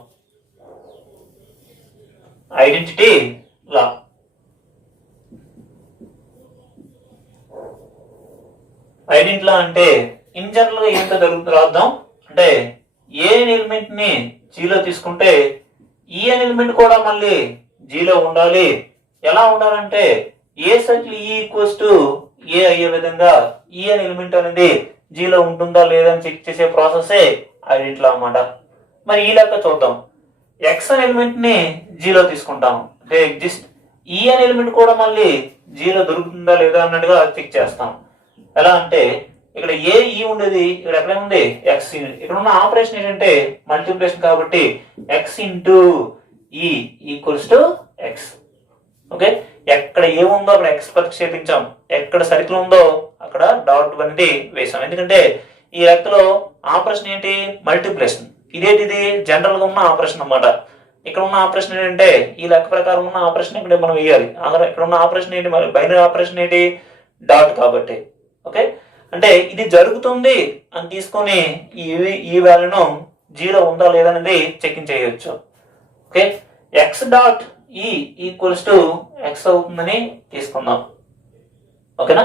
ఐడెంటిటీ లా ఐడెంటిటీ లా అంటే ఇన్ జనరల్ గా ఏంటో జరుగుతుంది రాద్దాం. అంటే ఏ ఎలిమెంట్ ని జీలో తీసుకుంటే ఈ ఎలిమెంట్ కూడా మళ్ళీ జీలో ఉండాలి. ఎలా ఉండాలంటే ఏ సర్కిల్ ఈ ఈక్వల్స్ టు ఏ అయ్యే విధంగా ఈ అనే ఎలిమెంట్ అనేది జీలో ఉంటుందా లేదా అని చెక్ చేసే ప్రాసెసే ఐడెంటిటీ లా అన్నమాట. మరి ఈ లెక్క చూద్దాం. ఎక్స్ అనే ఎలిమెంట్ ని జీలో తీసుకుంటాం అంటే జస్ట్ ఈ అనే ఎలిమెంట్ కూడా మళ్ళీ జీలో దొరుకుతుందా లేదా అన్నట్టుగా చెక్ చేస్తాం. ఎలా అంటే ఇక్కడ ఏ ఈ ఉండేది, ఇక్కడ ఎక్కడ ఉంది ఎక్స్. ఇక్కడ ఉన్న ఆపరేషన్ ఏంటంటే మల్టిప్లికేషన్ కాబట్టి ఎక్స్ ఇంటూ ఈ ఈక్వల్స్ టు ఎక్స్. ఓకే, ఎక్కడ ఏముందో అక్కడ ఎక్స్ ప్రతిక్షేపించాం, ఎక్కడ సర్కిల్ ఉందో అక్కడ డాట్ అనేది వేసాం. ఎందుకంటే ఈ లెక్కలో ఆపరేషన్ ఏంటి, మల్టిప్లికేషన్. ఇదేంటిది జనరల్ గా ఉన్న ఆపరేషన్ అన్నమాట. ఇక్కడ ఉన్న ఆపరేషన్ ఏంటంటే ఈ లెక్క ప్రకారం ఉన్న ఆపరేషన్ ఇక్కడ మనం వేయాలి. ఇక్కడ ఉన్న ఆపరేషన్ ఏంటి, మరి బైనరీ ఆపరేషన్ ఏంటి, డాట్. కాబట్టి ఓకే, అంటే ఇది జరుగుతుంది అని తీసుకొని ఈ వాల్యూను జీరో ఉందా లేదా అనేది చెకింగ్ చేయొచ్చు. ఓకే, ఎక్స్ డాట్ ఈ ఈక్వల్స్ టు ఎక్స్ అవుతుందని తీసుకుందాం. ఓకేనా?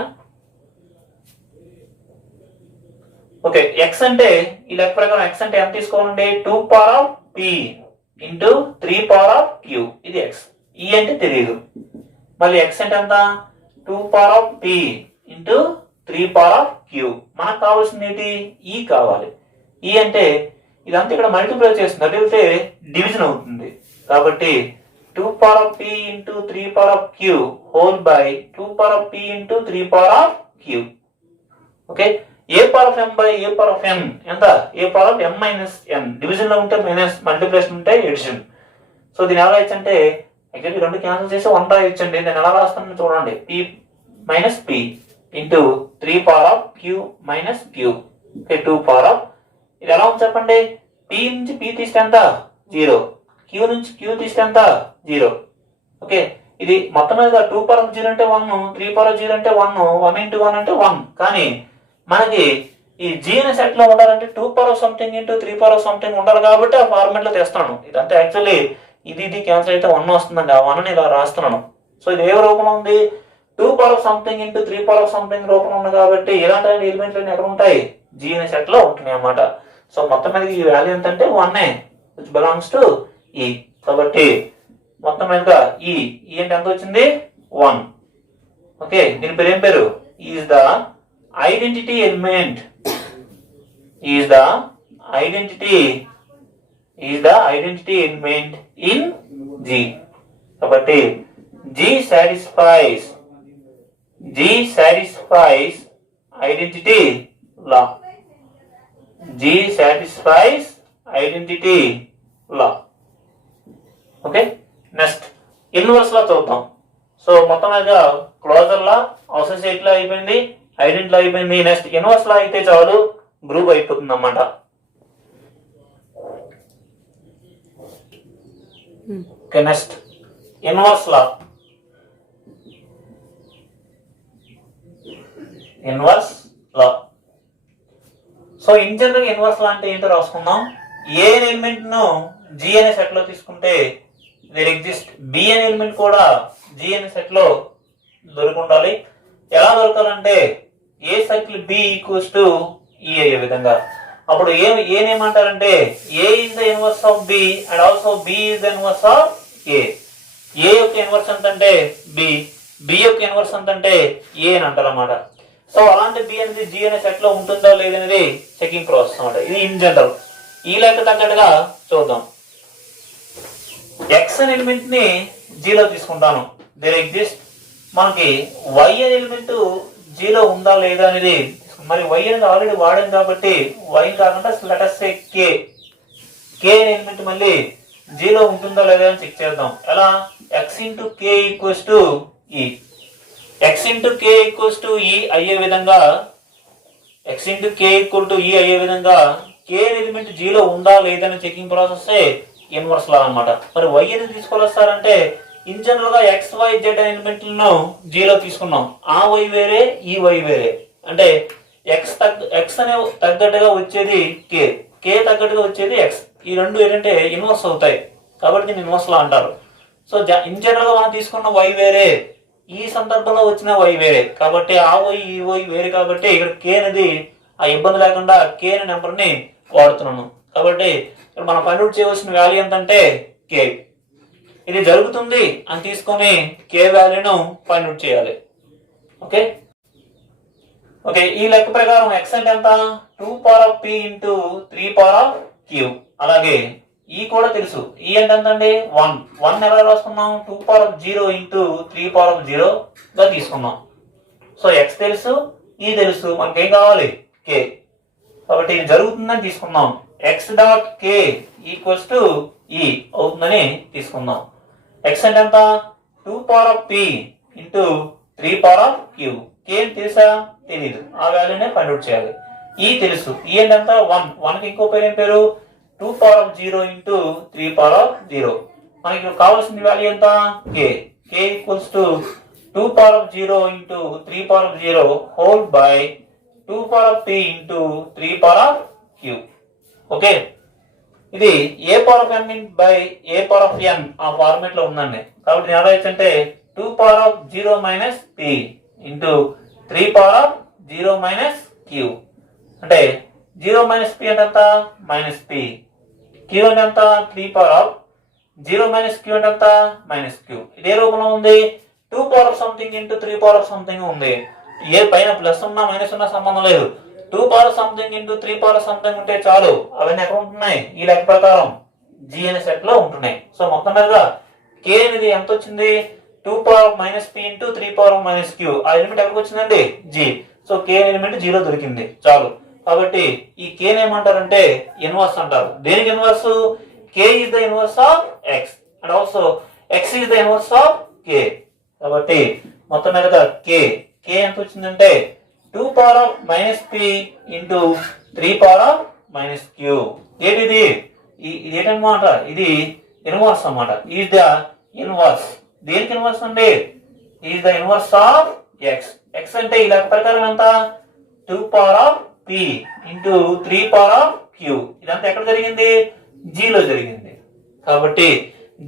ఓకే, ఎక్స్ అంటే ఈ లెక్క ప్రకారం ఎక్స్ అంటే ఎంత తీసుకోవాలండి, 2 power of P into 3 power of queue. ఇది ఎక్స్. ఈ అంటే తెలియదు. మళ్ళీ ఎక్స్ అంటే ఎంత, 2 power of P into 3 power of queue. మనకు కావాల్సింది ఏంటి, ఈ కావాలి. ఈ అంటే ఇదంతా ఇక్కడ మల్టిప్లై చేస్తుంది, అడిగితే డివిజన్ అవుతుంది. కాబట్టి 2 power of P into 3 power of Q whole by 2 power of P into 3 power of Q. Okay, A power of M by A power of N ఎంత, A power of M minus N. Division లో ఉంటే minus, multiplication ఉంటే addition. So దీని ఎలా రాయొచ్చంటే actually రెండు cancel చేసి 1 రాయొచ్చండి. నేను ఎలా రాస్తాను చూడండి, P minus P into 3 power of Q minus Q. Okay, 2 power of, ఇది ఎలా ఉంది చెప్పండి, పి నుంచి పి తీస్తే ఎంత 0, క్యూ నుంచి క్యూ తీస్తే ఎంత 0. ఓకే, ఇది మొత్తం మీద 2 పవర్ ఆఫ్ 0 అంటే 1, 3 పవర్ ఆఫ్ 0 అంటే 1, 1 ఇంటూ 1 అంటే 1. కానీ మనకి ఈ జీ అనే సెట్ లో ఉండాలంటే 2 power of something into 3 power of something ఉండాలి కాబట్టి ఆ ఫార్మాట్ లో తెస్తాను. ఇదంతా యాక్చువల్లీ ఇది క్యాన్సిల్ అయితే 1 వస్తుందండి. ఆ 1 ఇలా రాస్తున్నాను. సో ఇది ఏ రూపంలో ఉంది, 2 power of something into 3 power of something రూపంలో ఉంది. కాబట్టి ఇలాంటి ఎలిమెంట్లు ఎక్కడ ఉంటాయి, జీ అనే సెట్ లో ఉంటున్నాయి అన్నమాట. సో మొత్తం మీద ఈ వాల్యూ ఎంత అంటే 1 which belongs to ఈ. కాబట్టి మొత్తం మీద ఈ అంటే ఎంత వచ్చింది 1. ఓకే, దీని పేరు ఏం పేరు, is the identity element, is the identity element in G. కాబట్టి G satisfies identity law. G satisfies identity law. Okay, next inverse law చూద్దాం. సో మొత్తం మీద క్లోజర్ లా, అసోసియేట్ లా అయిపోయింది, ఐడెంట్ లా అయిపోయింది. నెక్స్ట్ ఇన్వర్స్ లా అయితే చాలు, గ్రూప్ అయిపోతుంది అన్నమాట. Okay, next inverse law. Inverse law. So in general inverse law అంటే ఏంటో రాసుకుందాం. ఏ ఎలిమెంట్ ను జి అనే సెట్ లో తీసుకుంటే దేర్ ఎగ్జిస్ట్ బి అనే ఎలిమెంట్ కూడా జి అనే సెట్ లో దొరుకుండాలి. ఎలా దొరకాలంటే A circle B equals to E అయ్యే విధంగా. అప్పుడు ఏమంటారంటే A is the inverse of B and also B is the inverse of A. A యొక్క ఇన్వర్స్ ఎంతంటే బి, బి యొక్క ఇన్వర్స్ ఎంతంటే ఏ అని అంటారు అన్నమాట. సో అలాంటి బి అనేది జి అనే సెట్ లో ఉంటుందా లేదనేది చెకింగ్ ప్రాసెస్ అన్నమాట. ఇది ఇన్ జనరల్. ఈ లెక్క తగ్గట్టుగా చూద్దాం. ఎక్స్ అనే ఎలిమెంట్ ని జీలో తీసుకుంటాను. దేర్ ఎగ్జిస్ట్ మనకి వై అనే ఎలిమెంట్ జీలో ఉందా లేదా అనేది. మరి వై అనేది ఆల్రెడీ వాడాం కాబట్టి వై కాకుండా లెటర్స్ సే కే. కే అనే ఎలిమెంట్ మళ్ళీ జీలో ఉంటుందా లేదా అని చెక్ చేద్దాం. ఎలా? X into K equals to E. X into K equals to E అయ్యే విధంగా, X into K equal to E అయ్యే విధంగా కే ఎలిమెంట్ జీలో ఉందా లేదని చెకింగ్ ప్రాసెస్ ఇన్వర్స్ లా అన్నమాట. మరి వై అనేది తీసుకోవాలంటే ఇన్ జనరల్ గా ఎక్స్ వై జెడ్ అనే ఎలిమెంట్లను జీలో తీసుకున్నాం. ఆ వై వేరే, ఈ వై వేరే. అంటే ఎక్స్ అనే తగ్గట్టుగా వచ్చేది కే, కే తగ్గట్టుగా వచ్చేది ఎక్స్. ఈ రెండు ఏంటంటే ఇన్వర్స్ అవుతాయి కాబట్టి దీన్ని ఇన్వర్స్ లా అంటారు. సో ఇన్ జనరల్ గా మనం తీసుకున్న వై వేరే, ఈ సందర్భంలో వచ్చిన వై వేరే కాబట్టి ఆ వై ఈ వై వేరే కాబట్టి ఇక్కడ కే అనేది ఆ ఇబ్బంది లేకుండా కే అనే నెంబర్ ని వాడుతున్నాను. కాబట్టి ఇక్కడ మనం ఫైండ్ అవుట్ చేయవలసిన వాల్యూ ఎంతంటే కే. ఇది జరుగుతుంది అని తీసుకొని కే వాల్యూను ఫైండ్ అవుట్ చేయాలి. ఓకే ఓకే ఈ లెక్క ప్రకారం ఎక్స్ అంటే ఎంత? 2 power of P into 3 power of queue. అలాగే ఈ కూడా తెలుసు. ఈ అంటే ఎంత అండి? 1. 1 ఎలా రాసుకున్నాం? 2 power of 0 into 3 power of 0 గా తీసుకున్నాం. సో ఎక్స్ తెలుసు, ఈ తెలుసు, మనకేం కావాలి? కే. కాబట్టి ఇది జరుగుతుందని తీసుకుందాం. X dot K equals to E అవుతుందని తీసుకుందాం. ఎక్స్ అంటే ఎంత? 2 power of P into 3 power of Q. K తెలుసా? తెలీదు. ఆ వాల్యూనే ఫైండ్ అవుట్ చేయాలి. ఈ తెలుసు. ఈ అంటే ఎంత? 1. 1కి ఇంకో పేరు ఏం పేరు? 2 power of 0 into 3 power of 0. మనకి కావాల్సిన వాల్యూ ఎంత? K. K equals to 2 power of 0 into 3 power of 0 whole by 2 power of p into 3 power of q. Okay ఇది A power of m by A power of n ఆ format లో ఉందండి. కాబట్టి నేను ఎలా అంటే 2 power of 0 minus p into 3 power of 0 minus q. అంటే 0 minus p అంటే ఎంత? Minus p. q అంటే ఎంత? 3 పవర్ ఆఫ్ 0 మైనస్ q అంటే ఎంత? Minus q. ఇదే రూపంలో ఉంది. 2 power of something into 3 power of something ఉంది. ఏ పైన ప్లస్ ఉన్నా మైనస్ ఉన్నా సంబంధం లేదు. 2 power of something into 3 power of something ఉంటే చాలు. అవన్నీ ఎక్కడ ఉంటున్నాయి? ఈ లెక్క ప్రకారం జి అనే సెట్ లో ఉంటున్నాయి. సో మొత్తం మీద కే అనేది ఎంత వచ్చింది? 2 power of minus P into 3 power of minus Q. ఆ ఎలిమెంట్ ఎక్కడికి వచ్చిందండి? G. So K element zero దొరికింది చాలు. కాబట్టి ఈ కే ఏమంటారంటే ఇన్వర్స్ అంటారు. దేనికి inverse? K is the inverse of X and also X is the inverse of K. కాబట్టి మొత్తం మీద కే ఎంత వచ్చిందంటే 2 power of minus P into 3 power of minus Q. ఏంటిది? ఇది ఏంటన్నమాట? ఇది ఇన్వర్స్ అన్నమాట. Is the inverse. దేనికి ఇన్వర్స్ అండి? Is the inverse of X. X అంటే ఈ లెక్క ప్రకారం ఎంత? 2 power of p into 3 power of queue. ఇదంతా ఎక్కడ జరిగింది? జీలో జరిగింది. కాబట్టి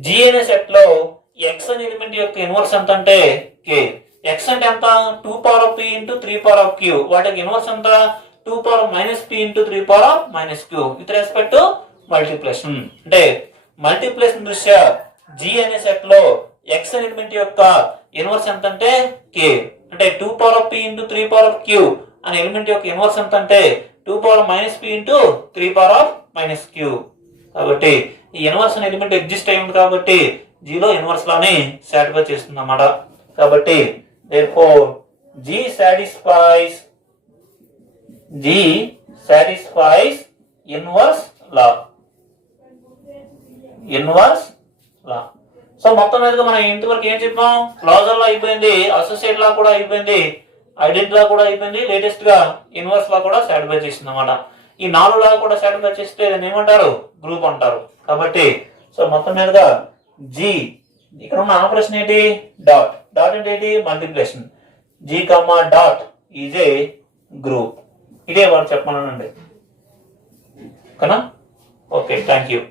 జి అనే సెట్ లో ఎక్స్ అనే ఎలిమెంట్ యొక్క ఇన్వర్స్ ఎంత అంటే కే. ఎక్స్ అంటే ఎంత? 2 power of p into 3 power of Q. వాటికి ఇన్వర్స్ ఎంత? 2 power of minus p into 3 power of minus Q with respect to multiplication. అంటే మల్టిప్లికేషన్ దృష్ట్యా జి అనే సెట్ లో ఎక్స్ అనే ఎలిమెంట్ యొక్క ఇన్వర్స్ ఎంత అంటే కే. అంటే 2 power of p into 3 power of Q అనే ఎలిమెంట్ యొక్క ఇన్వర్స్ ఎంత అంటే 2 power of minus p into 3 power of minus Q. కాబట్టి ఈ ఇన్వర్స్ అనే ఎలిమెంట్ ఎగ్జిస్ట్ అయి ఉంది కాబట్టి జీలో ఇన్వర్స్ లానే సాటిస్ఫై చేస్తుంది అన్నమాట. కాబట్టి therefore G satisfies inverse law. So మొత్తం మీదుగా మనం ఇంతవరకు ఏం చెప్పాం? క్లాజర్ లా అయిపోయింది, అసోసియేట్ లా కూడా అయిపోయింది, ఐడెంటి లా కూడా అయిపోయింది, లేటెస్ట్ గా ఇన్వర్స్ లా కూడా సాటిస్ఫై చేసింది అన్నమాట. ఈ 4 లా కూడా సాటిస్ఫై చేస్తే దాన్ని ఏమంటారు? గ్రూప్ అంటారు. కాబట్టి సో మొత్తం మీదుగా జీ, ఇక్కడ ఉన్న ఆపరేషన్ ఏంటి? డాట్. డాట్ అంటే ఏంటి? Multiplication. G comma dot is a group. ఇదే వాళ్ళు చెప్పమనండి. ఓకేనా? Okay, thank you.